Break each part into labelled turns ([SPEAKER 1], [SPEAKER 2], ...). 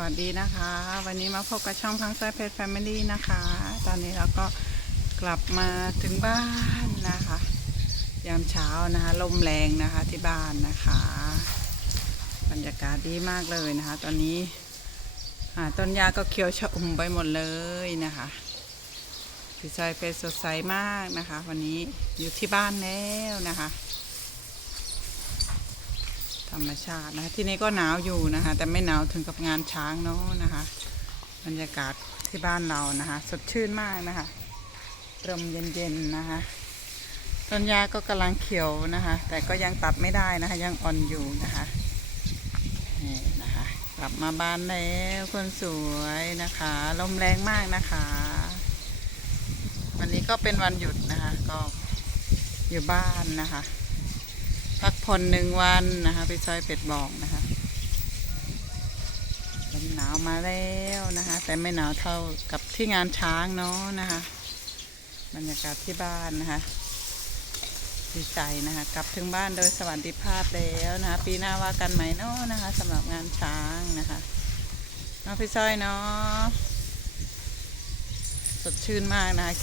[SPEAKER 1] วัสดีนะคะ วันนี้มาพบกับช่องพังไซเพจแฟมิลี่นะคะ ตอนนี้เราก็กลับมาถึงบ้านนะคะ ยามเช้านะคะ ลมแรงนะคะที่บ้านนะคะ บรรยากาศดีมากเลยนะคะ ตอนนี้ต้นหญ้าก็เขียวชะอุ่มไปหมดเลยนะคะพี่ชายเพจสดใสมากนะคะ วันนี้อยู่ที่บ้านแล้วนะคะ ธรรมชาตินะคะที่นี่ก็หนาวอยู่นะคะ แต่ไม่หนาวถึงกับงานช้างเนาะนะคะ บรรยากาศที่บ้านเรานะคะ สดชื่นมากนะคะลมเย็นๆนะคะต้นหญ้าก็กำลังเขียวนะคะ แต่ก็ยังตัดไม่ได้นะคะ ยังอ่อนอยู่นะคะนี่นะคะ กลับมาบ้านแล้วคนสวยนะคะ ลมแรงมากนะคะ วันนี้ก็เป็นวันหยุดนะคะ ก็อยู่บ้านนะคะ พักผ่อนหนึ่งวันนะคะ พี่ชอยเป็ดบอกนะคะลมหนาวมาแล้วนะคะ แต่ไม่หนาวเท่ากับที่งานช้างเนาะนะคะบรรยากาศที่บ้านนะคะดีใจนะคะกลับถึงบ้านโดยสวัสดิภาพแล้วนะคะปีหน้าว่ากันใหม่เนาะนะคะสำหรับงานช้างนะคะเนาะพี่ชอยเนาะสดชื่นมากนะคะ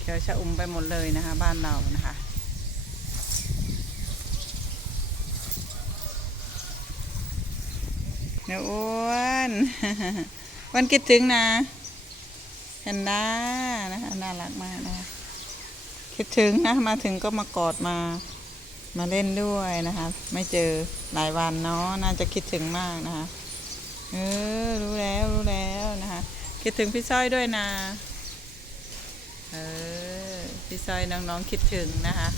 [SPEAKER 1] เขียวชะอุ่มไปหมดเลยนะคะ บ้านเรานะคะ เดี๋ยวอ้วนวันคิดถึงนะเห็นด้านะคะน่ารักมากนะคะคิดถึงนะมาถึงก็มากอดมามาเล่นด้วยนะคะ ไม่เจอหลายวันเนาะน่าจะคิดถึงมากนะคะเออรู้แล้วรู้แล้วนะคะ คิดถึงพี่สร้อยด้วยนะเออพี่สร้อยน้องๆคิดถึงนะคะ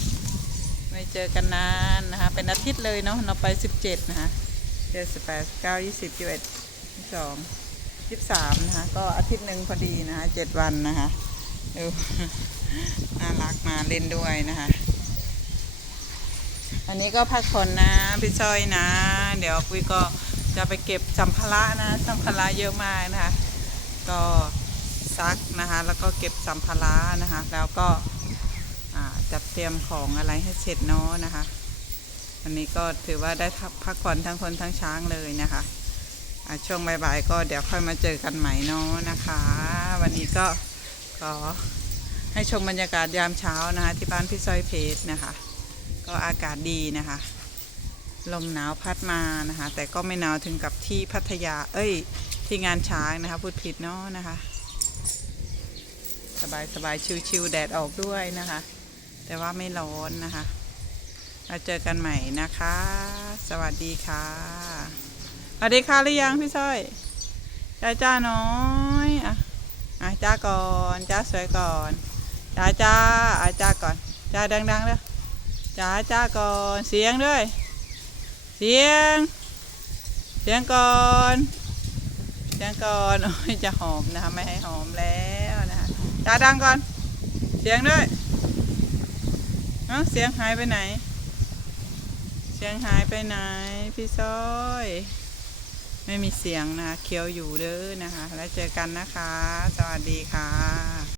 [SPEAKER 1] ไม่เจอกันนานนะคะ เป็นอาทิตย์เลยเนาะเราไปสิบเจ็ดนะคะ เจ็ดสิบแปดเก้ายี่สิบยี่สิบเอ็ดยี่สิบสองยี่สิบสามนะคะ ก็อาทิตย์หนึ่งพอดีนะคะเจ็ดวันนะคะดูน่ารักมาเล่นด้วยนะคะ อันนี้ก็พักผ่อนนะพี่จ้อยนะ เดี๋ยวปุ้ยก็จะไปเก็บสัมภาระนะสัมภาระเยอะมากนะคะ ก็ซักนะคะ แล้วก็เก็บสัมภาระนะคะ แล้วก็จัดเตรียมของอะไรให้เสร็จเนาะนะคะ วันนี้ก็ถือว่าได้พักผ่อนทั้งคนทั้งช้างเลยนะคะช่วงบ่ายๆก็เดี๋ยวค่อยมาเจอกันใหม่เนาะนะคะ วันนี้ก็ขอให้ชมบรรยากาศยามเช้านะคะ ที่บ้านพี่ซอยเพชรนะคะ ก็อากาศดีนะคะ ลมหนาวพัดมานะคะ แต่ก็ไม่หนาวถึงกับที่พัทยา เอ้ย ที่งานช้างนะคะ พูดผิดเนาะนะคะ สบายสบายชิวๆแดดออกด้วยนะคะ แต่ว่าไม่ร้อนนะคะ มาเจอกันใหม่นะคะ สวัสดีค่ะ สวัสดีค่ะหรือยังพี่สร้อยจ้าจ้าน้อยอะอะจ้าก่อนจ้าสวยก่อนจ้าจ้าอะจ้าก่อนจ้าดังๆเลยจ้าจ้าก่อนเสียงด้วย เสียง เสียงก่อนเสียงก่อนโอ้ยจะหอมนะคะไม่ให้หอมแล้วนะคะจ้าดังก่อน เสียงด้วยเอ้าเสียงหายไปไหน เสียงหายไปไหนพี่ซ้อย ไม่มีเสียงนะคะเคี้ยวอยู่เด้อนะคะ แล้วเจอกันนะคะ สวัสดีค่ะ